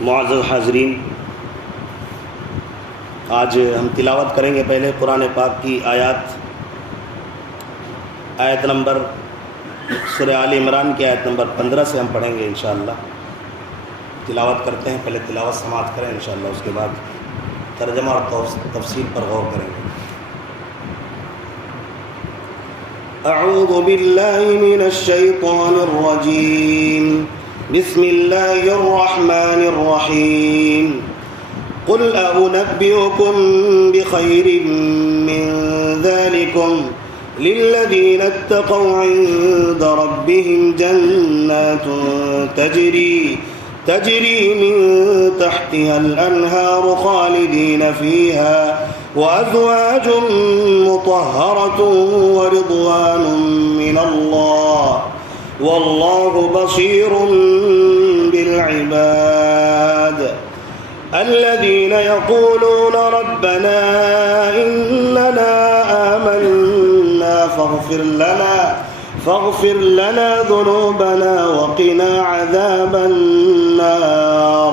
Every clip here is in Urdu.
معزز حاضرین، آج ہم تلاوت کریں گے پہلے قرآن پاک کی آیت نمبر سورہ آل عمران کی آیت نمبر 15 سے ہم پڑھیں گے انشاءاللہ۔ تلاوت کرتے ہیں، پہلے تلاوت سماعت کریں انشاءاللہ، اس کے بعد ترجمہ اور تفسیر پر غور کریں گے۔ اعوذ باللہ من الشیطان الرجیم، بسم اللہ الرحمن الرحیم۔ قل أنبئكم بخير من ذلكم للذين اتقوا عند ربهم جنات تجري من تحتها الأنهار خالدين فيها وأزواج مطهرة ورضوان من الله والله بصير بالعباد الذين يقولون ربنا إننا آمنا فاغفر لنا ذنوبنا وقنا عذاب النار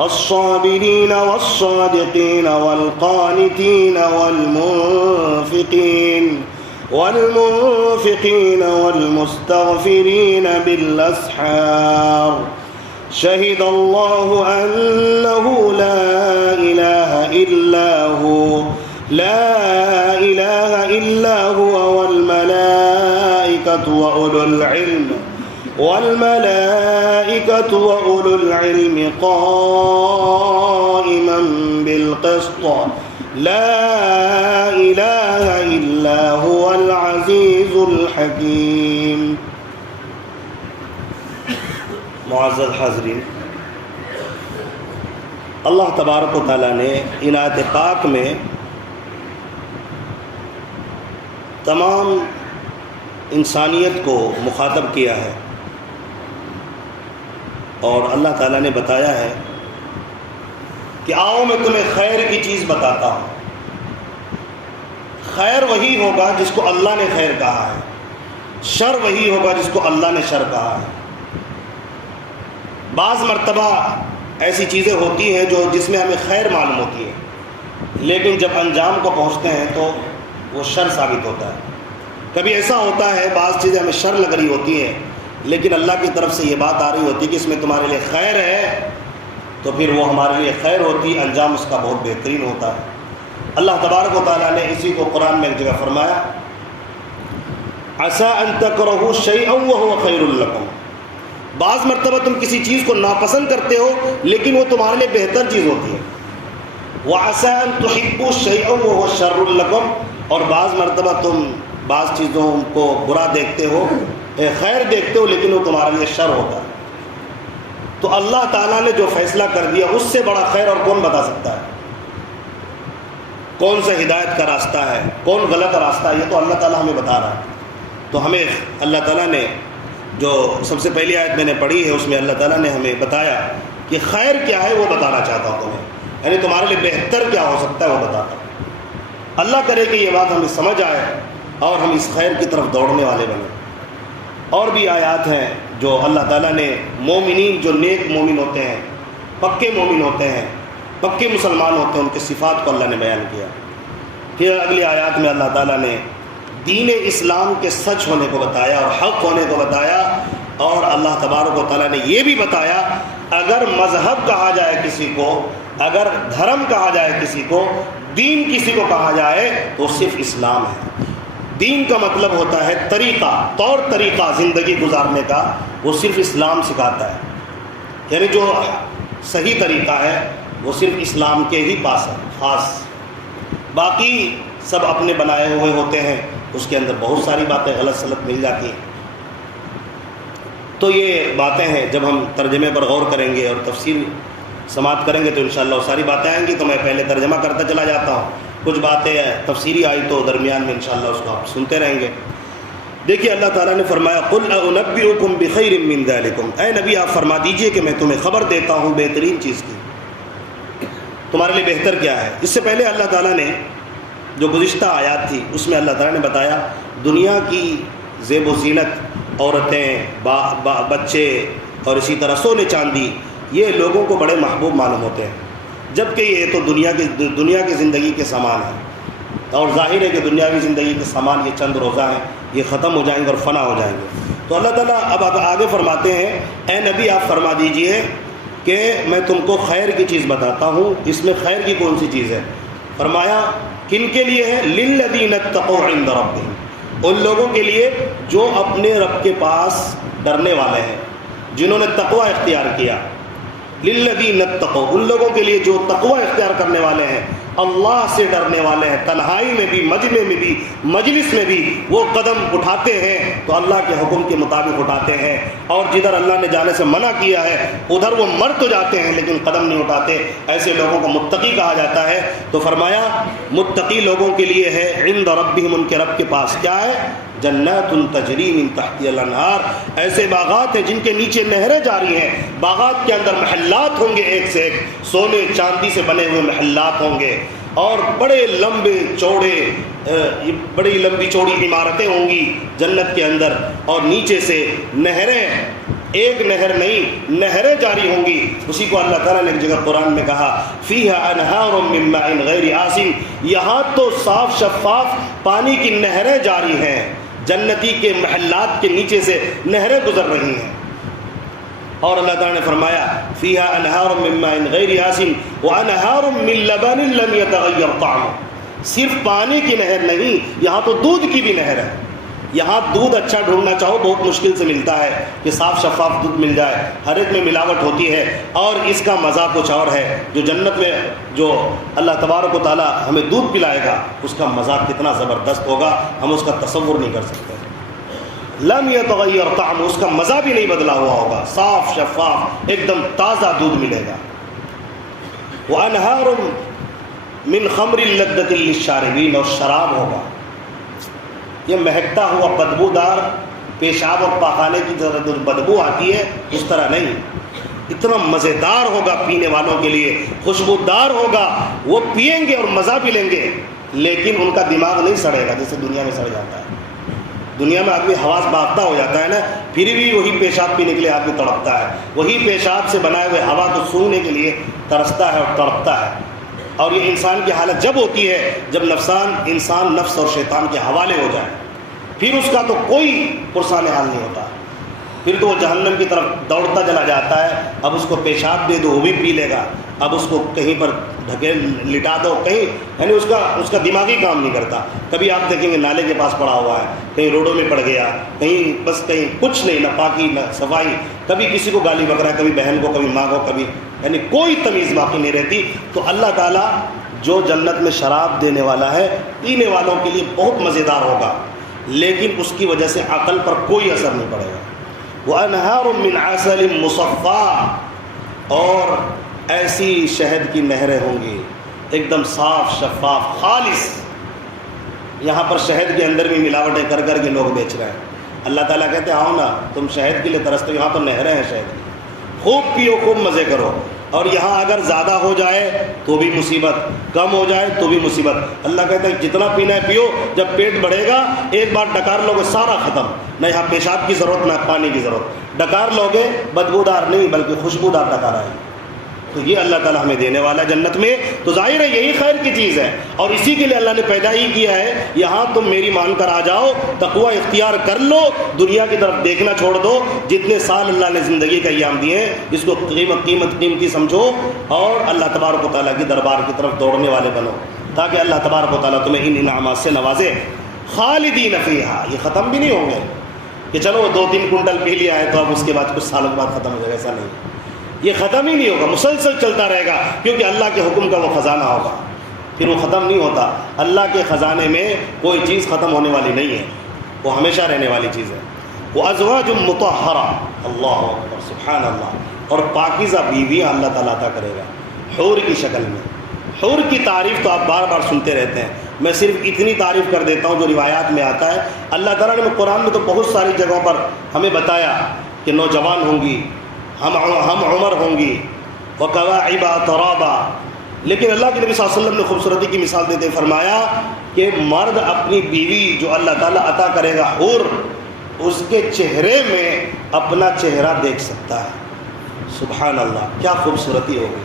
الصابرين والصادقين والقانتين والمنفقين والمستغفرين بالأسحار شهد الله أنه لا إله إلا هو والملائكة وأولو العلم قائما بالقسط لا إله إلا هو العزيز الحكيم۔ معزز حاضرین، اللہ تبارک و تعالیٰ نے ان آیت پاک میں تمام انسانیت کو مخاطب کیا ہے، اور اللہ تعالیٰ نے بتایا ہے کہ آؤ میں تمہیں خیر کی چیز بتاتا ہوں۔ خیر وہی ہوگا جس کو اللہ نے خیر کہا ہے، شر وہی ہوگا جس کو اللہ نے شر کہا ہے۔ بعض مرتبہ ایسی چیزیں ہوتی ہیں جس میں ہمیں خیر معلوم ہوتی ہے، لیکن جب انجام کو پہنچتے ہیں تو وہ شر ثابت ہوتا ہے۔ کبھی ایسا ہوتا ہے بعض چیزیں ہمیں شر لگ رہی ہوتی ہیں، لیکن اللہ کی طرف سے یہ بات آ رہی ہوتی ہے کہ اس میں تمہارے لیے خیر ہے، تو پھر وہ ہمارے لیے خیر ہوتی، انجام اس کا بہت بہترین ہوتا ہے۔ اللہ تبارک و تعالیٰ نے اسی کو قرآن میں ایک جگہ فرمایا، عسیٰ ان تکرہوا شیئا وہو خیر لکم۔ بعض مرتبہ تم کسی چیز کو ناپسند کرتے ہو لیکن وہ تمہارے لیے بہتر چیز ہوتی ہے۔ وعسیٰ ان تحبوا شیئا وہو شر لکم، اور بعض مرتبہ تم بعض چیزوں کو برا دیکھتے ہو، خیر دیکھتے ہو، لیکن وہ تمہارے لیے شر ہوتا ہے۔ تو اللہ تعالیٰ نے جو فیصلہ کر دیا اس سے بڑا خیر اور کون بتا سکتا ہے؟ کون سا ہدایت کا راستہ ہے، کون غلط راستہ ہے، یہ تو اللہ تعالیٰ ہمیں بتا رہا ہے۔ تو ہمیں اللہ تعالیٰ نے جو سب سے پہلی آیت میں نے پڑھی ہے، اس میں اللہ تعالیٰ نے ہمیں بتایا کہ خیر کیا ہے، وہ بتانا چاہتا ہوں تمہیں، یعنی تمہارے لیے بہتر کیا ہو سکتا ہے وہ بتاتا ہوں۔ اللہ کرے کہ یہ بات ہمیں سمجھ آئے اور ہم اس خیر کی طرف دوڑنے والے بنیں۔ اور بھی آیات ہیں جو اللہ تعالیٰ نے مومنین، جو نیک مومن ہوتے ہیں، پکے مومن ہوتے ہیں، پکے مسلمان ہوتے ہیں، ان کے صفات کو اللہ نے بیان کیا۔ پھر اگلی آیات میں اللہ تعالیٰ نے دین اسلام کے سچ ہونے کو بتایا اور حق ہونے کو بتایا، اور اللہ تبارک و تعالیٰ نے یہ بھی بتایا اگر مذہب کہا جائے کسی کو، اگر دھرم کہا جائے کسی کو، دین کسی کو کہا جائے تو صرف اسلام ہے۔ دین کا مطلب ہوتا ہے طریقہ، طور طریقہ زندگی گزارنے کا، وہ صرف اسلام سکھاتا ہے، یعنی جو صحیح طریقہ ہے وہ صرف اسلام کے ہی پاس ہے خاص، باقی سب اپنے بنائے ہوئے ہوتے ہیں، اس کے اندر بہت ساری باتیں غلط سلط مل جاتی ہیں۔ تو یہ باتیں ہیں، جب ہم ترجمے پر غور کریں گے اور تفسیر سماعت کریں گے تو انشاءاللہ وہ ساری باتیں آئیں گی۔ تو میں پہلے ترجمہ کرتا چلا جاتا ہوں، کچھ باتیں تفسیری آئی تو درمیان میں انشاءاللہ اس کو آپ سنتے رہیں گے۔ دیکھیے اللہ تعالیٰ نے فرمایا قل انبئکم بخیر من ذلکم، اے نبی آپ فرما دیجئے کہ میں تمہیں خبر دیتا ہوں بہترین چیز کی، تمہارے لیے بہتر کیا ہے۔ اس سے پہلے اللہ تعالیٰ نے جو گزشتہ آیات تھی اس میں اللہ تعالیٰ نے بتایا دنیا کی زیب و زینت، عورتیں، بچے اور اسی طرح سونے چاندی، یہ لوگوں کو بڑے محبوب معلوم ہوتے ہیں، جبکہ یہ تو دنیا کی زندگی کے سامان ہیں، اور ظاہر ہے کہ دنیاوی زندگی کے سامان یہ چند روزہ ہیں، یہ ختم ہو جائیں گے اور فنا ہو جائیں گے۔ تو اللہ تعالیٰ اب آگے فرماتے ہیں، اے نبی آپ فرما دیجئے کہ میں تم کو خیر کی چیز بتاتا ہوں۔ اس میں خیر کی کون سی چیز ہے؟ فرمایا کن کے لیے ہے؟ للذین اتقوا عند ربہم، ان لوگوں کے لیے جو اپنے رب کے پاس ڈرنے والے ہیں، جنہوں نے تقوی اختیار کیا۔ للذین اتقوا، ان لوگوں کے لیے جو تقوی اختیار کرنے والے ہیں، اللہ سے ڈرنے والے ہیں، تنہائی میں بھی، مجمع میں بھی، مجلس میں بھی وہ قدم اٹھاتے ہیں تو اللہ کے حکم کے مطابق اٹھاتے ہیں، اور جدھر اللہ نے جانے سے منع کیا ہے ادھر وہ مر تو جاتے ہیں لیکن قدم نہیں اٹھاتے، ایسے لوگوں کو متقی کہا جاتا ہے۔ تو فرمایا متقی لوگوں کے لیے ہے عند ربہم، ان کے رب کے پاس کیا ہے؟ جنات تجری من تحتها الانہار، ایسے باغات ہیں جن کے نیچے نہریں جاری ہیں، باغات کے اندر محلات ہوں گے، ایک سے ایک سونے چاندی سے بنے ہوئے محلات ہوں گے، اور بڑی لمبی چوڑی عمارتیں ہوں گی جنت کے اندر، اور نیچے سے نہریں، ایک نہر نہیں نہریں جاری ہوں گی۔ اسی کو اللہ تعالیٰ نے ایک جگہ قرآن میں کہا فیہا انہار من ماء غیر آسن، یہاں تو صاف شفاف پانی کی نہریں جاری ہیں، جنتی کے محلات کے نیچے سے نہریں گزر رہی ہیں۔ اور اللہ تعالیٰ نے فرمایا فیہا انہار من ماء غیر آسن وانہار من لبن لم یتغیر طعمہ، صرف پانی کی نہر نہیں، یہاں تو دودھ کی بھی نہر ہے۔ یہاں دودھ اچھا ڈھونڈنا چاہو بہت مشکل سے ملتا ہے کہ صاف شفاف دودھ مل جائے، ہر ایک میں ملاوٹ ہوتی ہے، اور اس کا مزہ کچھ اور ہے۔ جو جنت میں جو اللہ تبارک و تعالیٰ ہمیں دودھ پلائے گا اس کا مزہ کتنا زبردست ہوگا، ہم اس کا تصور نہیں کر سکتے۔ لم یتغیر طعم، اس کا مزہ بھی نہیں بدلا ہوا ہوگا، صاف شفاف ایک دم تازہ دودھ ملے گا۔ وانہار من خمر لذۃ للشاربین، اور شراب ہوگا، یہ مہکتا ہوا بدبودار پیشاب اور پاخانے کی طرح بدبو آتی ہے اس طرح نہیں، اتنا مزیدار ہوگا پینے والوں کے لیے، خوشبودار ہوگا، وہ پئیں گے اور مزہ بھی لیں گے، لیکن ان کا دماغ نہیں سڑے گا جیسے دنیا میں سڑ جاتا ہے۔ دنیا میں آدمی حواس باختہ ہو جاتا ہے نا، پھر بھی وہی پیشاب پینے کے لیے آدمی تڑپتا ہے، وہی پیشاب سے بنائے ہوئے ہوا کو سونگنے کے لیے ترستا ہے اور تڑپتا ہے۔ اور یہ انسان کی حالت جب ہوتی ہے جب انسان نفس اور شیطان کے حوالے ہو جائے، پھر اس کا تو کوئی پرسان حال نہیں ہوتا، پھر تو وہ جہنم کی طرف دوڑتا چلا جاتا ہے۔ اب اس کو پیشاب دے دو وہ بھی پی لے گا، اب اس کو کہیں پر ڈھکیل لٹا دو کہیں، یعنی اس کا دماغی کام نہیں کرتا۔ کبھی آپ دیکھیں گے نالے کے پاس پڑا ہوا ہے، کہیں روڈوں میں پڑ گیا، کہیں کچھ نہیں، نہ پاکی نہ صفائی، کبھی کسی کو گالی بکرا، کبھی بہن کو، کبھی ماں کو، کبھی، یعنی کوئی تمیز باقی نہیں رہتی۔ تو اللہ تعالیٰ جو جنت میں شراب دینے والا ہے پینے والوں کے لیے بہت مزیدار ہوگا، لیکن اس کی وجہ سے عقل پر کوئی اثر نہیں پڑے گا۔ وَأَنْهَارٌ مِّنْ عَسَلٍ مُّصَفًّى، اور ایسی شہد کی نہریں ہوں گی ایک دم صاف شفاف خالص۔ یہاں پر شہد کے اندر بھی ملاوٹیں کر کر کے لوگ بیچ رہے ہیں۔ اللہ تعالیٰ کہتے ہیں آؤ نا تم شہد کے لیے ترستے، یہاں تو نہریں ہیں شہد کی، خوب پیو خوب مزے کرو۔ اور یہاں اگر زیادہ ہو جائے تو بھی مصیبت، کم ہو جائے تو بھی مصیبت۔ اللہ کہتا ہے جتنا پینا ہے پیو، جب پیٹ بڑھے گا ایک بار ڈکار لوگے سارا ختم، نہ یہاں پیشاب کی ضرورت نہ پانی کی ضرورت، ڈکار لوگے بدبودار نہیں بلکہ خوشبودار ڈکار آئے گی۔ تو یہ اللہ تعالیٰ ہمیں دینے والا ہے جنت میں، تو ظاہر ہے یہی خیر کی چیز ہے، اور اسی کے لیے اللہ نے پیدا ہی کیا ہے۔ یہاں تم میری مان کر آ جاؤ، تقوی اختیار کر لو، دنیا کی طرف دیکھنا چھوڑ دو، جتنے سال اللہ نے زندگی کا ایام دیے ہیں اس کو قیمتی سمجھو، اور اللہ تبارک و تعالیٰ کی دربار کی طرف دوڑنے والے بنو، تاکہ اللہ تبارک و تعالیٰ تمہیں ان انعامات سے نوازے۔ خالدین فیہا، یہ ختم بھی نہیں ہوں گے کہ چلو 2-3 کنٹل پی لیا ہے تو اب اس کے بعد کچھ سالوں کے بعد ختم ہو جائے گا، ایسا نہیں، یہ ختم ہی نہیں ہوگا، مسلسل چلتا رہے گا، کیونکہ اللہ کے حکم کا وہ خزانہ ہوگا، پھر وہ ختم نہیں ہوتا۔ اللہ کے خزانے میں کوئی چیز ختم ہونے والی نہیں ہے، وہ ہمیشہ رہنے والی چیز ہے۔ وَأَزْوَاجٌ مُطَهَّرَةٌ، اللہ اکبر، سبحان اللہ، اور پاکیزہ بیویاں اللہ تعالیٰ عطا کرے گا حور کی شکل میں۔ حور کی تعریف تو آپ بار بار سنتے رہتے ہیں، میں صرف اتنی تعریف کر دیتا ہوں جو روایات میں آتا ہے۔ اللہ تعالیٰ نے قرآن میں تو بہت ساری جگہوں پر ہمیں بتایا کہ نوجوان ہوں گی، ہم عمر ہوں گی، وَكَوَاعِبَ تَرَابًا، لیکن اللہ کے نبی صلی اللہ علیہ وسلم نے خوبصورتی کی مثال دیتے فرمایا کہ مرد اپنی بیوی جو اللہ تعالیٰ عطا کرے گا حور، اس کے چہرے میں اپنا چہرہ دیکھ سکتا ہے، سبحان اللہ، کیا خوبصورتی ہو گئی.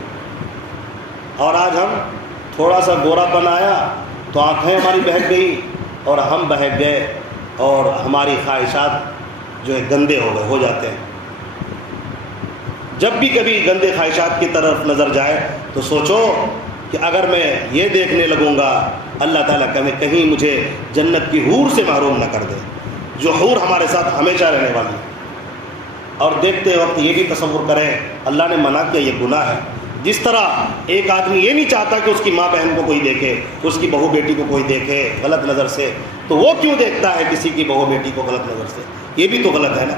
اور آج ہم تھوڑا سا گورا پن آیا تو آنکھیں ہماری بہک گئی اور ہم بہک گئے اور ہماری خواہشات جو ہے گندے ہو جاتے ہیں. جب بھی کبھی گندے خواہشات کی طرف نظر جائے تو سوچو کہ اگر میں یہ دیکھنے لگوں گا اللہ تعالیٰ کہیں مجھے جنت کی حور سے محروم نہ کر دے، جو حور ہمارے ساتھ ہمیشہ رہنے والی ہے. اور دیکھتے وقت یہ بھی تصور کریں اللہ نے منع کیا، یہ گناہ ہے. جس طرح ایک آدمی یہ نہیں چاہتا کہ اس کی ماں بہن کو کوئی دیکھے، اس کی بہو بیٹی کو کوئی دیکھے غلط نظر سے، تو وہ کیوں دیکھتا ہے کسی کی بہو بیٹی کو غلط نظر سے؟ یہ بھی تو غلط ہے نا.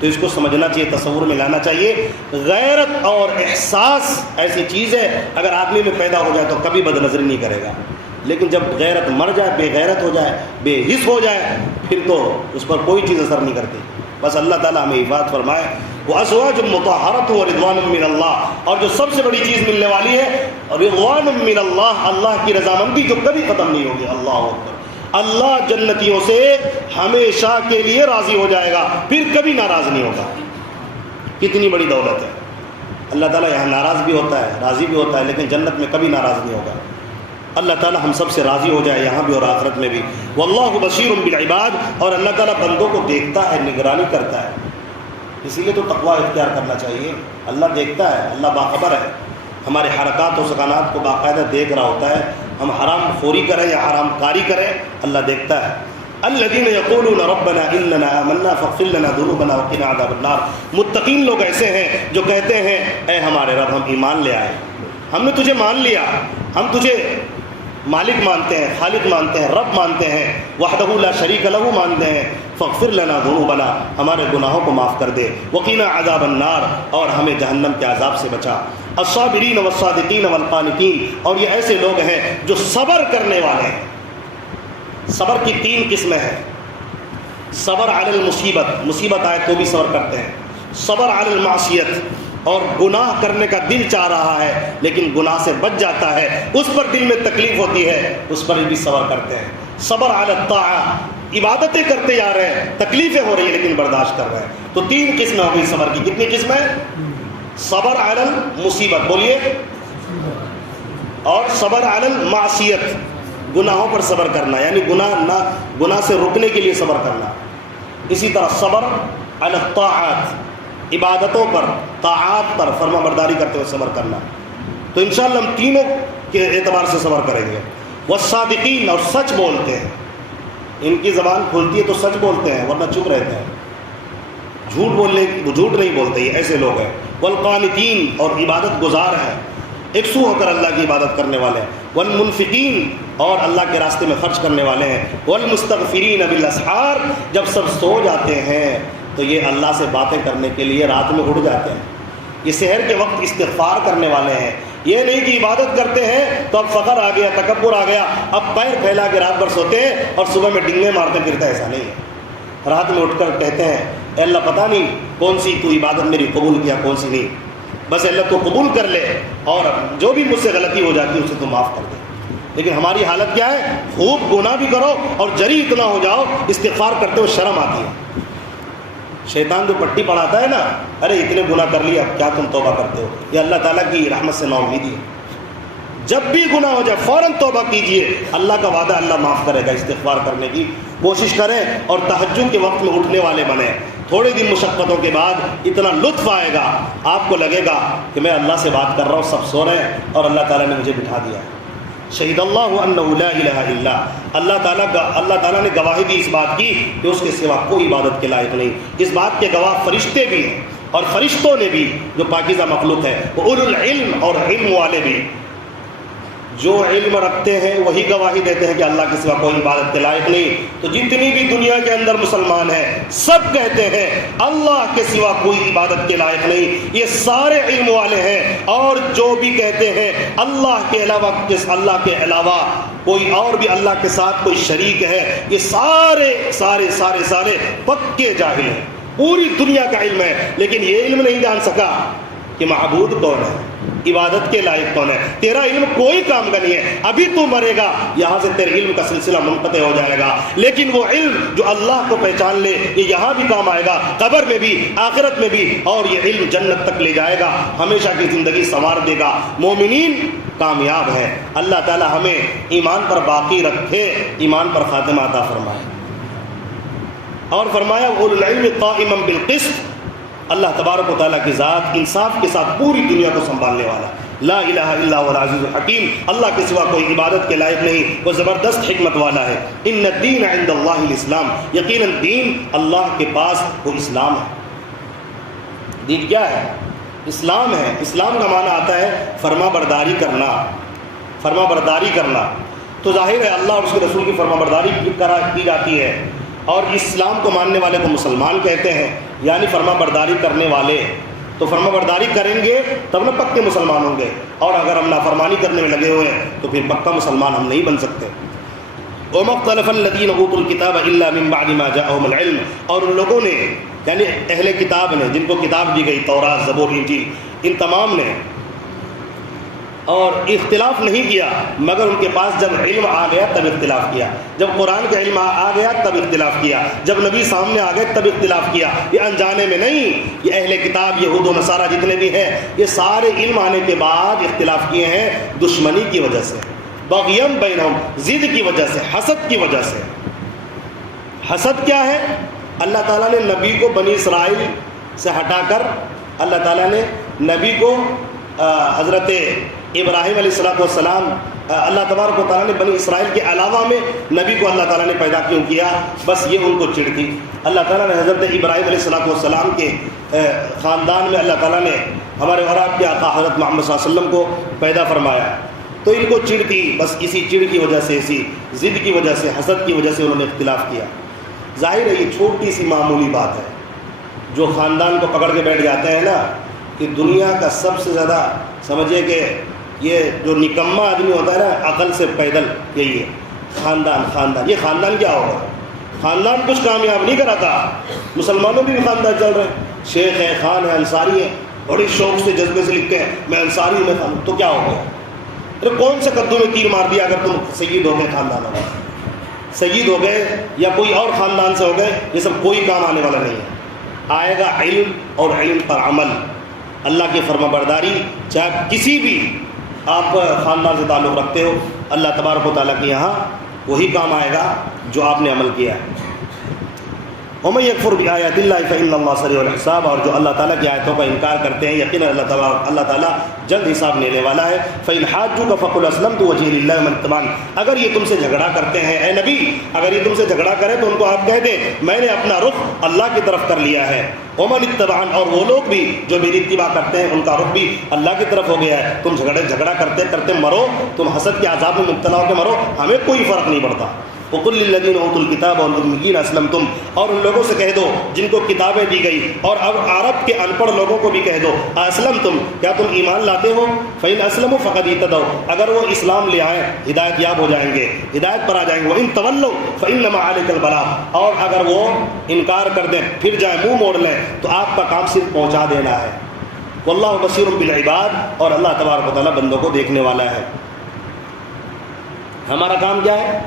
تو اس کو سمجھنا چاہیے، تصور میں لانا چاہیے. غیرت اور احساس ایسی چیز ہے اگر آدمی میں پیدا ہو جائے تو کبھی بد نظری نہیں کرے گا، لیکن جب غیرت مر جائے، بے غیرت ہو جائے، بے حس ہو جائے، پھر تو اس پر کوئی چیز اثر نہیں کرتی. بس اللہ تعالیٰ ہمیں حفاظت فرمائے. وَأَزْوَاجٌ مُطَهَّرَةٌ وَرِضْوَانٌ مِّنَ اللَّهِ، اور جو سب سے بڑی چیز ملنے والی ہے رضوان من اللہ، اللہ کی رضامندی جو کبھی ختم نہیں ہوگی. اللہ اکبر. اللہ جنتیوں سے ہمیشہ کے لیے راضی ہو جائے گا، پھر کبھی ناراض نہیں ہوگا. کتنی بڑی دولت ہے. اللہ تعالیٰ یہاں ناراض بھی ہوتا ہے، راضی بھی ہوتا ہے، لیکن جنت میں کبھی ناراض نہیں ہوگا. اللہ تعالیٰ ہم سب سے راضی ہو جائے یہاں بھی اور آخرت میں بھی. واللہ بصیر بالعباد، اور اللہ تعالیٰ بندوں کو دیکھتا ہے، نگرانی کرتا ہے. اسی لیے تو تقویٰ اختیار کرنا چاہیے. اللہ دیکھتا ہے، اللہ باخبر ہے، ہمارے حرکات و سکانات کو باقاعدہ دیکھ رہا ہوتا ہے. ہم حرام خوری کریں یا حرام کاری کریں، اللہ دیکھتا ہے. الذین یقولون ربنا اننا آمنا فاغفر لنا ذنوبنا وقنا عذاب النار. متقین لوگ ایسے ہیں جو کہتے ہیں اے ہمارے رب، ہم ایمان لے آئے، ہم نے تجھے مان لیا، ہم تجھے مالک مانتے ہیں، خالق مانتے ہیں، رب مانتے ہیں، وحدہ لا شریک لہ مانتے ہیں. فاغفر لنا ذنوبنا، ہمارے گناہوں کو معاف کر دے. وقنا عذاب النار، اور ہمیں جہنم کے عذاب سے بچا. الصابرین والصادقین والقانتین، اور یہ ایسے لوگ ہیں جو صبر کرنے والے ہیں. صبر کی 3 قسمیں ہیں. صبر علی المصیبت، مصیبت آئے تو بھی صبر کرتے ہیں. صبر علی المعصیت، اور گناہ کرنے کا دل چاہ رہا ہے لیکن گناہ سے بچ جاتا ہے، اس پر دل میں تکلیف ہوتی ہے، اس پر بھی صبر کرتے ہیں. صبر علی الطاعہ، عبادتیں کرتے جا رہے ہیں، تکلیفیں ہو رہی ہیں لیکن برداشت کر رہے ہیں. تو 3 قسمیں ہو گئی صبر کی. کتنی قسمیں؟ صبر علی المصیبت، بولیے، اور صبر علی المعصیت، گناہوں پر صبر کرنا، یعنی گناہ سے رکنے کے لیے صبر کرنا. اسی طرح صبر علی الطاعات، عبادتوں پر، طاعات پر فرما برداری کرتے ہوئے صبر کرنا. تو انشاءاللہ ہم تینوں کے اعتبار سے صبر کریں گے. والصادقین، اور سچ بولتے ہیں. ان کی زبان کھلتی ہے تو سچ بولتے ہیں، ورنہ چپ رہتے ہیں، جھوٹ نہیں بولتے. یہ ایسے لوگ ہیں. والقانتین، اور عبادت گزار ہیں، یکسو ہو کر اللہ کی عبادت کرنے والے ہیں. والمنفقین، اور اللہ کے راستے میں خرچ کرنے والے ہیں. والمستغفرین بالاسحار، جب سب سو جاتے ہیں تو یہ اللہ سے باتیں کرنے کے لیے رات میں اٹھ جاتے ہیں. یہ سحر کے وقت استغفار کرنے والے ہیں. یہ نہیں کہ عبادت کرتے ہیں تو اب فخر آ گیا، تکبر آ گیا، اب پیر پھیلا کے رات بھر سوتے ہیں اور صبح میں ڈنگے مارتے پھرتے ہیں. ایسا نہیں ہے. رات میں اٹھ کر کہتے ہیں اے اللہ پتہ نہیں کون سی تو عبادت میری قبول کیا، کون سی نہیں، بس اللہ تو قبول کر لے، اور جو بھی مجھ سے غلطی ہو جاتی ہے اسے تو معاف کر دے. لیکن ہماری حالت کیا ہے؟ خوب گناہ بھی کرو اور جری اتنا ہو جاؤ، استغفار کرتے ہوئے شرم آتی ہے. شیطان جو پٹی پڑھاتا ہے نا، ارے اتنے گناہ کر لیا اب کیا تم توبہ کرتے ہو، یہ اللہ تعالیٰ کی رحمت سے نا امیدی ہے. جب بھی گناہ ہو جائے فوراً توبہ کیجئے، اللہ کا وعدہ اللہ معاف کرے گا. استغفار کرنے کی کوشش کریں اور تہجد کے وقت میں اٹھنے والے بنیں. تھوڑے دن مشقتوں کے بعد اتنا لطف آئے گا، آپ کو لگے گا کہ میں اللہ سے بات کر رہا ہوں، سب سو رہے ہیں اور اللہ تعالیٰ نے مجھے بٹھا دیا. شہید اللہ انہ لا الہ الا، اللہ تعالیٰ نے گواہی دی اس بات کی کہ اس کے سوا کوئی عبادت کے لائق نہیں. اس بات کے گواہ فرشتے بھی ہیں، اور فرشتوں نے بھی جو پاکیزہ مخلوق ہے، وہ اولو العلم، اور علم والے بھی جو علم رکھتے ہیں وہی گواہی دیتے ہیں کہ اللہ کے سوا کوئی عبادت کے لائق نہیں. تو جتنی بھی دنیا کے اندر مسلمان ہیں سب کہتے ہیں اللہ کے سوا کوئی عبادت کے لائق نہیں. یہ سارے علم والے ہیں. اور جو بھی کہتے ہیں اللہ کے علاوہ کوئی اور بھی اللہ کے ساتھ کوئی شریک ہے، یہ سارے پکے جاہل ہیں. پوری دنیا کا علم ہے لیکن یہ علم نہیں جان سکا کہ معبود کون ہے. عبادت کے لائق کون ہے؟ تیرا علم کوئی کام کا نہیں ہے، ابھی تو مرے گا یہاں سے تیرے علم کا سلسلہ منقطع ہو جائے گا، لیکن وہ علم جو اللہ کو پہچان لے یہ یہاں بھی کام آئے گا، قبر میں بھی، آخرت میں بھی، اور یہ علم جنت تک لے جائے گا، ہمیشہ کی زندگی سنوار دے گا۔ مومنین کامیاب ہے۔ اللہ تعالی ہمیں ایمان پر باقی رکھے، ایمان پر خاتمہ عطا فرمائے۔ اور فرمایا اولو العلم قائما بالقسط، اللہ تبارک و تعالیٰ کی ذات انصاف کے ساتھ پوری دنیا کو سنبھالنے والا، لا الہ الا هو العزیز الحکیم، اللہ کے سوا کوئی عبادت کے لائق نہیں، وہ زبردست حکمت والا ہے۔ ان الدین عند اللہ الاسلام، یقیناً دین اللہ کے پاس وہ اسلام ہے۔ دین کیا ہے؟ اسلام ہے۔ اسلام کا معنی آتا ہے فرما برداری کرنا، فرما برداری کرنا۔ تو ظاہر ہے اللہ اور اس کے رسول کی فرما برداری کی جاتی ہے، اور اسلام کو ماننے والے کو مسلمان کہتے ہیں، یعنی فرما برداری کرنے والے۔ تو فرما برداری کریں گے تب نہ پکے مسلمان ہوں گے، اور اگر ہم نافرمانی کرنے میں لگے ہوئے ہیں تو پھر پکا مسلمان ہم نہیں بن سکتے۔ وَمَا اخْتَلَفَ الَّذِينَ أُوتُوا الْكِتَابَ إِلَّا مِن بَعْدِ مَا جَاءَهُمُ الْعِلْمُ، اور ان لوگوں نے یعنی اہل کتاب نے، جن کو کتاب دی گئی تورات، زبور، انجیل، ان تمام نے اور اختلاف نہیں کیا مگر ان کے پاس جب علم آ گیا تب اختلاف کیا، جب قرآن کا علم آ گیا تب اختلاف کیا، جب نبی سامنے آ گئے تب اختلاف کیا۔ یہ انجانے میں نہیں، یہ اہل کتاب یہود و نصارہ جتنے بھی ہیں یہ سارے علم آنے کے بعد اختلاف کیے ہیں، دشمنی کی وجہ سے، بغیم بینہم، ضد کی وجہ سے، حسد کی وجہ سے۔ حسد کیا ہے؟ اللہ تعالیٰ نے نبی کو بنی اسرائیل سے ہٹا کر، اللہ تعالیٰ نے نبی کو حضرت ابراہیم علیہ السلام، اللہ تبارک و تعالیٰ نے بنی اسرائیل کے علاوہ میں نبی کو اللہ تعالیٰ نے پیدا کیوں کیا؟ بس یہ ان کو چڑ تھی۔ اللہ تعالیٰ نے حضرت ابراہیم علیہ السلام کے خاندان میں اللہ تعالیٰ نے ہمارے اور آپ کے آقا حضرت محمد صلی اللہ علیہ وسلم کو پیدا فرمایا، تو ان کو چڑ تھی، بس اسی چڑ کی وجہ سے، اسی ضد کی وجہ سے، حسد کی وجہ سے انہوں نے اختلاف کیا۔ ظاہر ہے یہ چھوٹی سی معمولی بات ہے، جو خاندان کو پکڑ کے بیٹھ جاتے ہیں نا کہ دنیا کا سب سے زیادہ، سمجھیے کہ یہ جو نکما آدمی ہوتا ہے نا عقل سے پیدل، یہی ہے خاندان۔ خاندان، یہ خاندان کیا ہوگا؟ خاندان کچھ کامیاب نہیں کراتا۔ مسلمانوں بھی خاندان چل رہے ہیں، شیخ ہے، خان ہے، انصاری ہے، بڑے شوق سے جذبے سے لکھتے ہیں میں انصاری ہوں، میں خان، تو کیا ہو گیا؟ ارے کون سے کدو میں تیر مار دیا اگر تم سید ہو گئے خاندانوں میں؟ سید ہو گئے یا کوئی اور خاندان سے ہو گئے، یہ سب کوئی کام آنے والا نہیں ہے۔ آئے گا علم اور علم پر عمل، اللہ کی فرما برداری، چاہے کسی بھی آپ خاندان سے تعلق رکھتے ہو، اللہ تبارک و تعالیٰ کے یہاں وہی کام آئے گا جو آپ نے عمل کیا ہے۔ وَمَن يَكْفُرْ بِآيَاتِ اللَّهِ فَإِنَّ اللَّهَ سَرِيعُ الْحِسَابِ، اور جو اللہ تعالیٰ کی آیتوں کا انکار کرتے ہیں یقیناً اللہ تعالیٰ جلد حساب لینے والا ہے۔ فَإِنْ حَاجُّوكَ فَقُلْ أَسْلَمْتُ وَجْهِيَ لِلَّهِ مَنِ اتَّبَعَنِ، اگر یہ تم سے جھگڑا کرتے ہیں، اے نبی اگر یہ تم سے جھگڑا کرے تو ان کو آپ کہہ دیں میں نے اپنا رخ اللہ کی طرف کر لیا ہے۔ وَمَنِ اتَّبَعَنِ، اور وہ لوگ بھی جو میری اتباع کرتے ہیں ان کا رخ بھی اللہ کی طرف ہو گیا ہے۔ تم جھگڑا کرتے کرتے مرو، تم حسد کے عذاب میں مبتلا ہو کے مرو، ہمیں کوئی فرق نہیں پڑتا۔ وَقُلْ لِلَّذِينَ أُوتُوا الْكِتَابَ وَالْأُمِّيِّينَ أَسْلَمْتُمْ، اور ان لوگوں سے کہہ دو جن کو کتابیں دی گئی اور اب عرب کے ان پڑھ لوگوں کو بھی کہہ دو أَسْلَمْتُمْ، کیا تم ایمان لاتے ہو؟ فَإِنْ أَسْلَمُوا فَقَدِ اهْتَدَوْا، اگر وہ اسلام لے آئیں ہدایت یاب ہو جائیں گے، ہدایت پر آ جائیں گے۔ وَإِنْ تَوَلَّوْا فَإِنَّمَا عَلَيْكَ الْبَلَاغُ، اور اگر وہ انکار کر دیں، پھر جائیں، منہ موڑ لیں، تو آپ کا کام صرف پہنچا دینا ہے۔ وَاللَّهُ بَصِيرٌ بِالْعِبَادِ، اور اللہ تبارک و تعالیٰ بندوں کو دیکھنے والا ہے۔ ہمارا کام کیا ہے؟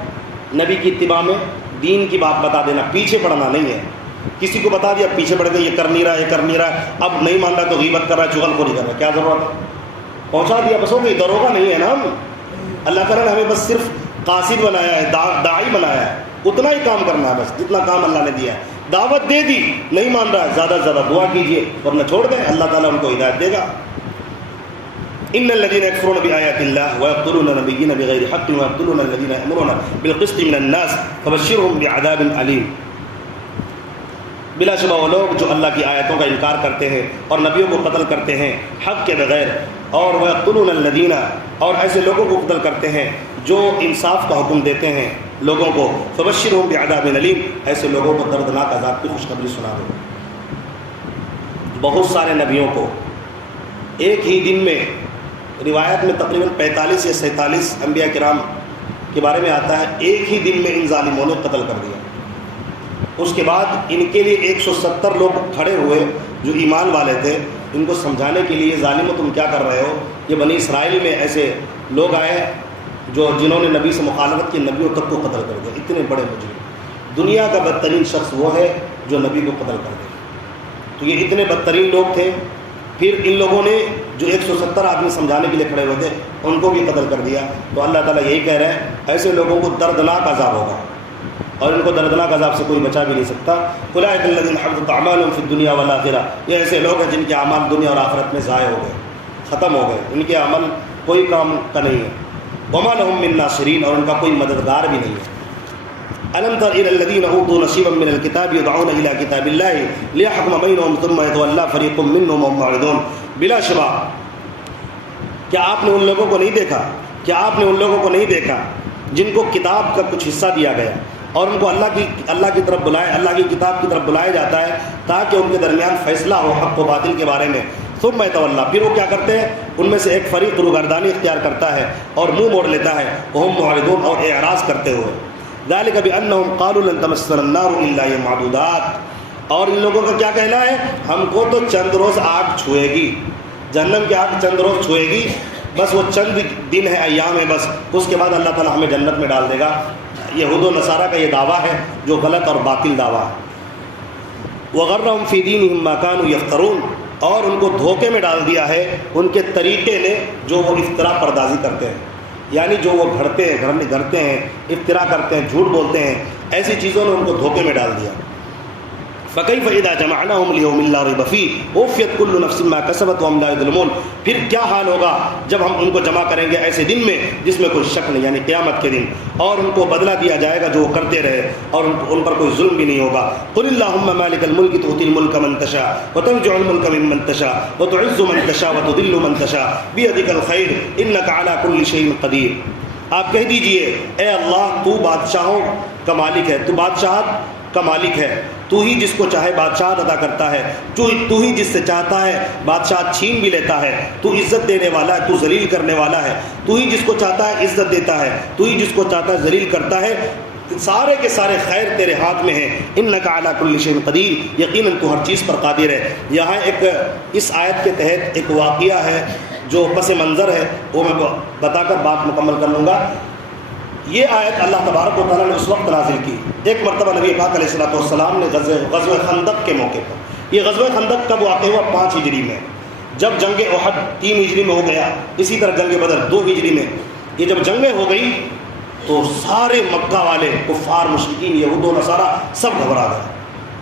نبی کی اتباع میں دین کی بات بتا دینا، پیچھے پڑنا نہیں ہے۔ کسی کو بتا دیا پیچھے پڑ گئے، یہ کر نہیں رہا، یہ کر نہیں رہا، اب نہیں مان رہا تو غیبت کر رہا ہے، چغل کو نہیں کر رہا، کیا ضرورت ہے؟ پہنچا دیا بس ہو گئی، دروغہ نہیں ہے نا ہم۔ اللہ تعالیٰ نے ہمیں بس صرف قاصد بنایا ہے، داعی بنایا ہے، اتنا ہی کام کرنا ہے بس جتنا کام اللہ نے دیا ہے۔ دعوت دے دی، نہیں مان رہا ہے، زیادہ سے زیادہ دعا کیجیے ورنہ چھوڑ دیں، اللہ تعالیٰ ان کو ہدایت دے گا۔ ان الذين يكفرون بآيات الله ويقتلون النبيين بغير حق ويقتلون الذين يأمرون بالقسط من الناس فبشرهم بعذاب أليم، بلا شبہ وہ لوگ جو اللہ کی آیتوں کا انکار کرتے ہیں اور نبیوں کو قتل کرتے ہیں حق کے بغیر، اور ويقتلون الذين، اور ایسے لوگوں کو قتل کرتے ہیں جو انصاف کا حکم دیتے ہیں لوگوں کو، فبشرهم بعذاب أليم، ایسے لوگوں کو دردناک عذاب کی خوشخبری سنا دو۔ بہت سارے نبیوں کو ایک ہی دن میں، روایت میں تقریباً 45 یا 47 انبیاء کرام کے بارے میں آتا ہے، ایک ہی دن میں ان ظالموں نے قتل کر دیا۔ اس کے بعد ان کے لیے 170 لوگ کھڑے ہوئے جو ایمان والے تھے، ان کو سمجھانے کے لیے ظالمو تم کیا کر رہے ہو. یہ بنی اسرائیل میں ایسے لوگ آئے جنہوں نے نبی سے مخالفت کی, نبیوں تک کو قتل کر دیا. اتنے بڑے مجرم. دنیا کا بدترین شخص وہ ہے جو نبی کو قتل کر دے. تو یہ اتنے بدترین لوگ تھے. پھر ان لوگوں نے جو 170 آدمی سمجھانے کے لیے کھڑے ہوئے تھے ان کو بھی قتل کر دیا. تو اللہ تعالیٰ یہی کہہ رہے ہیں ایسے لوگوں کو دردناک عذاب ہوگا اور ان کو دردناک عذاب سے کوئی بچا بھی نہیں سکتا. اولئک الذین حبطت اعمالهم فی الدنیا والآخرہ. یہ ایسے لوگ ہیں جن کے اعمال دنیا اور آخرت میں ضائع ہو گئے, ختم ہو گئے. ان کے عمل کوئی کام کا نہیں ہے. وما لهم من ناصرین, اور ان کا کوئی مددگار بھی نہیں ہے. الم تر الی الذین اوتوا نصیبا من الکتاب یدعون الی کتاب اللہ لیحکم بینہم ثم یتولی فریق منہم وهم معرضون. بلا شبہ کیا آپ نے ان لوگوں کو نہیں دیکھا جن کو کتاب کا کچھ حصہ دیا گیا اور ان کو اللہ کی طرف کی کتاب کی طرف بلایا جاتا ہے تاکہ ان کے درمیان فیصلہ ہو حق و باطل کے بارے میں. ثم یتولی, پھر وہ کیا کرتے ہیں, ان میں سے ایک فریق روگردانی اختیار کرتا ہے اور منہ موڑ لیتا ہے, وهم معرضون, اور اعراض کرتے ہوئے. ذلك بأنهم قالوا لن تمسنا النار الا اياما معدودات. اور ان لوگوں کا کیا کہنا ہے, ہم کو تو چند روز آگ چھوئے گی, جہنم کی آگ چند روز چھوئے گی, بس وہ چند دن ہے, ایام ہے بس, اس کے بعد اللہ تعالیٰ ہمیں جنت میں ڈال دے گا. یہود و نصارہ کا یہ دعویٰ ہے جو غلط اور باطل دعویٰ ہے. وغرهم في دينهم ما كانوا يفترون, اور ان کو دھوکے میں ڈال دیا ہے ان کے طریقے نے جو وہ افترا پردازی کرتے ہیں, یعنی جو وہ گھڑتے ہیں, افترا کرتے ہیں, جھوٹ بولتے ہیں, ایسی چیزوں نے ان کو دھوکے میں ڈال دیا. فَكَيْفَ إِذَا جَمَعْنَاهُمْ لِيَوْمٍ لَا رَيْبَ فِيهِ وَوَفِّيَتْ كُلُّ نَفْسٍ مَا كَسَبَتْ وَهُمْ لَا يُظْلَمُونَ. پھر کیا حال ہوگا جب ہم ان کو جمع کریں گے ایسے دن میں جس میں کوئی شک نہیں, یعنی قیامت کے دن, اور ان کو بدلہ دیا جائے گا جو وہ کرتے رہے اور ان پر کوئی ظلم بھی نہیں ہوگا. قُلِ اللَّهُمَّ مَالِكَ الْمُلْكِ تُؤْتِي الْمُلْكَ مَن تَشَاءُ وَتَنزِعُ الْمُلْكَ مِمَّن تَشَاءُ وَتُعِزُّ مَن تَشَاءُ وَتُذِلُّ مَن تَشَاءُ بِيَدِكَ الْخَيْرُ إِنَّكَ عَلَى كُلِّ شَيْءٍ قَدِيرٌ. آپ کہہ دیجئے اے اللہ تو بادشاہوں کا مالک ہے, تو بادشاہت کا مالک ہے, تو ہی جس کو چاہے بادشاہت عطا کرتا ہے, تو ہی جس سے چاہتا ہے بادشاہت چھین بھی لیتا ہے, تو عزت دینے والا ہے, تو ذلیل کرنے والا ہے, تو ہی جس کو چاہتا ہے عزت دیتا ہے, تو ہی جس کو چاہتا ہے ذلیل کرتا ہے. سارے کے سارے خیر تیرے ہاتھ میں ہیں. انک علی کل شیء قدیر, یقیناً تو ہر چیز پر قادر ہے. یہاں ایک اس آیت کے تحت ایک واقعہ ہے جو پس منظر ہے, وہ میں بتا کر بات مکمل کر لوں گا. یہ آیت اللہ تبارک و تعالیٰ نے اس وقت نازل کی, ایک مرتبہ نبی پاک علیہ الصلوۃ والسلام نے غزوہ خندق کے موقع پر. یہ غزوہ خندق کب واقع ہوا؟ 5 ہجری میں, جب جنگ احد 3 ہجری میں ہو گیا. اسی طرح جنگ بدر 2 ہجری میں. یہ جب جنگیں ہو گئی تو سارے مکہ والے کفار مشرکین یہود و نصارہ سب گھبرا گئے.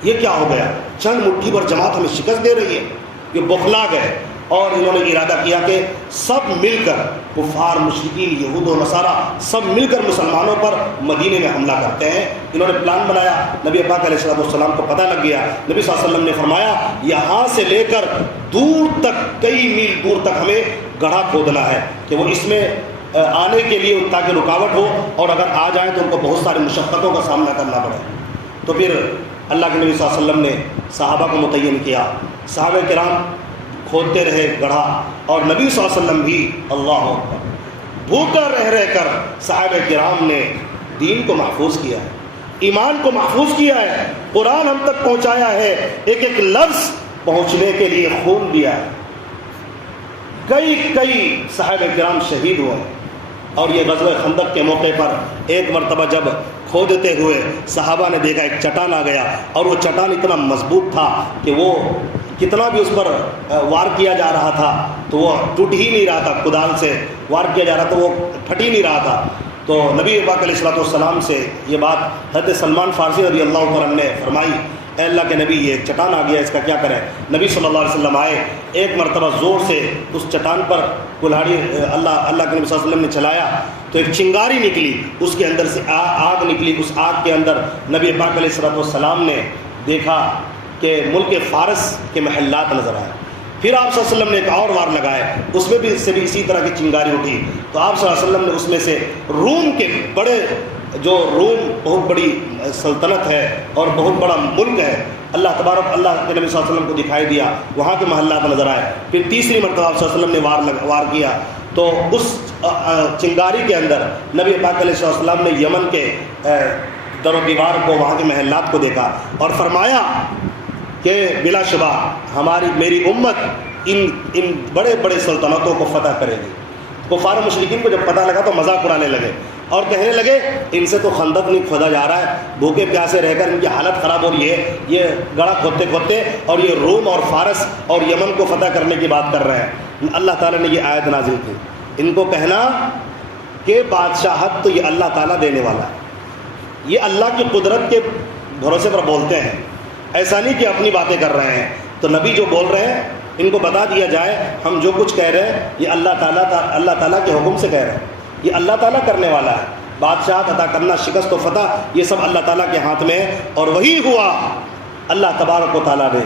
یہ کیا ہو گیا, چند مٹھی بھر جماعت ہمیں شکست دے رہی ہے. یہ بوکھلا گئے اور انہوں نے ارادہ کیا کہ سب مل کر, کفار مشرکین یہود و نصارہ سب مل کر مسلمانوں پر مدینے میں حملہ کرتے ہیں. انہوں نے پلان بنایا. نبی پاک علیہ السلام کو پتہ لگ گیا. نبی صلی اللہ علیہ وسلم نے فرمایا یہاں سے لے کر دور تک, کئی میل دور تک ہمیں گڑھا کھودنا ہے کہ وہ اس میں آنے کے لیے تاکہ رکاوٹ ہو, اور اگر آ جائیں تو ان کو بہت ساری مشقتوں کا سامنا کرنا پڑے. تو پھر اللہ کے نبی صلی اللہ علیہ وسلم نے صحابہ کو متعین کیا. صحابہ کرام کھودتے رہے گڑھا, اور نبی صلی اللہ علیہ وسلم بھی اللہ اکبر بھوکا رہ کر صحابہ کرام نے دین کو محفوظ کیا ہے, ایمان کو محفوظ کیا ہے, قرآن ہم تک پہنچایا ہے, ایک ایک لفظ پہنچنے کے لیے خون دیا ہے. کئی صحابہ کرام شہید ہوئے. اور یہ غزوہ خندق کے موقع پر ایک مرتبہ جب کھودتے ہوئے صحابہ نے دیکھا ایک چٹان آ گیا, اور وہ چٹان اتنا مضبوط تھا کہ وہ کتنا بھی اس پر وار کیا جا رہا تھا تو وہ ٹوٹ ہی نہیں رہا تھا, کدال سے وار کیا جا رہا تھا وہ پھٹ ہی نہیں رہا تھا. تو نبی پاک علیہ الصلوۃ والسلام سے یہ بات حضرت سلمان فارسی رضی اللہ عنہ نے فرمائی, اے اللہ کے نبی یہ چٹان آ گیا, اس کا کیا کریں؟ نبی صلی اللہ علیہ وسلم آئے, ایک مرتبہ زور سے اس چٹان پر کلہاڑی اللہ کے نبی صلی اللہ علیہ وسلم نے چلایا تو ایک چنگاری نکلی, اس کے اندر سے آگ نکلی. اس آگ کے اندر نبی پاک علیہ الصلوۃ والسلام نے دیکھا کہ ملک فارس کے محلات نظر آئے. پھر آپ صلی اللہ علیہ وسلم نے ایک اور وار لگائے, اس میں بھی اسی طرح کی چنگاری اٹھی. تو آپ صلی اللہ علیہ وسلم نے اس میں سے روم کے بڑے, جو روم بہت بڑی سلطنت ہے اور بہت بڑا ملک ہے, اللہ تبارک اللہ کے نبی صلی اللہ علیہ وسلم کو دکھائی دیا, وہاں کے محلات نظر آئے. پھر تیسری مرتبہ آپ صلی اللہ علیہ وسلم نے وار کیا تو اس چنگاری کے اندر نبی پاک علیہ السلام نے یمن کے در و دیوار کو, وہاں کے محلات کو دیکھا اور فرمایا کہ بلا شبہ میری امت ان بڑے بڑے سلطنتوں کو فتح کرے گی۔ کفار و مشرکین کو جب پتہ لگا تو مذاق اڑانے لگے اور کہنے لگے ان سے تو خندق نہیں کھودا جا رہا ہے، بھوکے پیاسے رہ کر ان کی حالت خراب ہو رہی ہے، یہ گڑھا کھودتے کھودتے اور یہ روم اور فارس اور یمن کو فتح کرنے کی بات کر رہے ہیں۔ اللہ تعالیٰ نے یہ آیت نازل کی، ان کو کہنا کہ بادشاہت تو یہ اللہ تعالیٰ دینے والا ہے، یہ اللہ کی قدرت کے بھروسے پر بولتے ہیں، ایسا نہیں کہ اپنی باتیں کر رہے ہیں۔ تو نبی جو بول رہے ہیں ان کو بتا دیا جائے ہم جو کچھ کہہ رہے ہیں یہ اللہ تعالیٰ کے حکم سے کہہ رہے ہیں، یہ اللہ تعالیٰ کرنے والا ہے، بادشاہت عطا کرنا، شکست و فتح یہ سب اللہ تعالیٰ کے ہاتھ میں ہے۔ اور وہی ہوا اللہ تبارک و تعالیٰ نے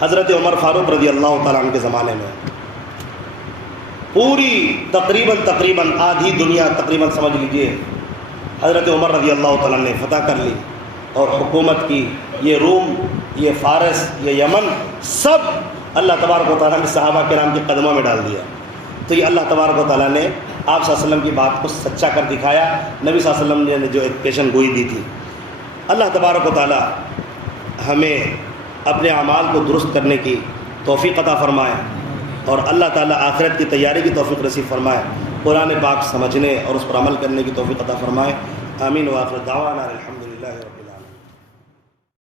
حضرت عمر فاروق رضی اللہ تعالیٰ عنہ کے زمانے میں پوری تقریباً آدھی دنیا تقریباً سمجھ لیجئے حضرت عمر رضی اللہ تعالیٰ نے فتح کر لی اور حکومت کی۔ یہ روم، یہ فارس، یہ یمن سب اللہ تبارک و تعالیٰ نے صحابہ کرام کے قدموں میں ڈال دیا۔ تو یہ اللہ تبارک و تعالیٰ نے آپ صلی اللہ علیہ وسلم کی بات کو سچا کر دکھایا، نبی صلی اللہ علیہ وسلم نے جو ایک پیشن گوئی دی تھی۔ اللہ تبارک و تعالیٰ ہمیں اپنے اعمال کو درست کرنے کی توفیق عطا فرمائے اور اللہ تعالیٰ آخرت کی تیاری کی توفیق نصیب فرمائے، قرآن پاک سمجھنے اور اس پر عمل کرنے کی توفیق عطا فرمائے۔ آمین۔ وآخر دعوانا الحمدللہ رب العالمین۔